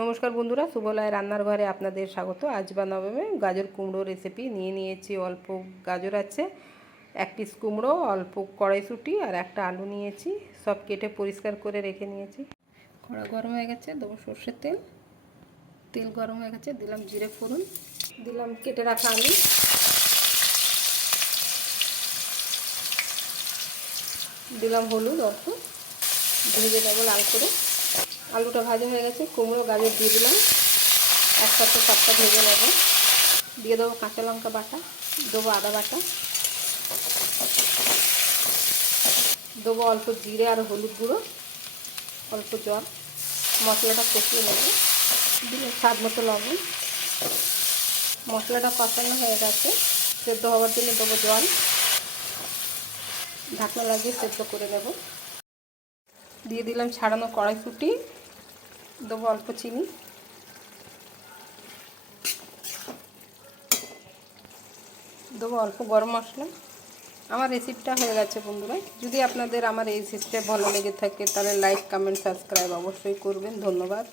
নমস্কার বন্ধুরা সুবলয় রান্নার ঘরে আপনাদের স্বাগত। আজ বানাবো গাজর কুমড়ো রেসিপি নিয়ে নিয়েছি অল্প গাজর আছে, এক পিস কুমড়ো, অল্প কড়াইশুঁটি আর একটা আলু নিয়েছি, সব কেটে পরিষ্কার করে রেখে নিয়েছি। কড়া গরম হয়ে গেছে, দেবো সর্ষের তেল। তেল গরম হয়ে গেছে, দিলাম জিরে ফোড়ন, দিলাম কেটে রাখা আলু। দিলাম হলুদ, অল্প, ভেজে দেবো লাল করে। আলুটা ভাজা হয়ে গেছে, কুমড়ো, গাজর দিয়ে দিলাম। একসাথে সবটা ভেজে নেব। দিয়ে দেবো কাঁচা লঙ্কা বাটা, দেবো আদা বাটা। দেবো অল্প জিরে আর হলুদ গুঁড়ো, অল্প জল। মশলাটা কষিয়ে নেব। দিলে স্বাদ মতো লবণ। মশলাটা কষানো হয়ে গেছে। সেদ্ধ হওয়ার জন্য দেবো জল। ঢাকনা লাগিয়ে সেদ্ধ করে নেব। দিয়ে দিলাম ছাড়ানো কড়াইশুঁটি দেবো অল্প চিনি। দেবো অল্প গরম মশলা। আমার রেসিপিটা হয়ে গেছে বন্ধুরা। যদি আপনাদের আমার এই রেসিপিটা ভালো লেগে থাকে, তাহলে লাইক কমেন্ট সাবস্ক্রাইব অবশ্যই করবেন। ধন্যবাদ।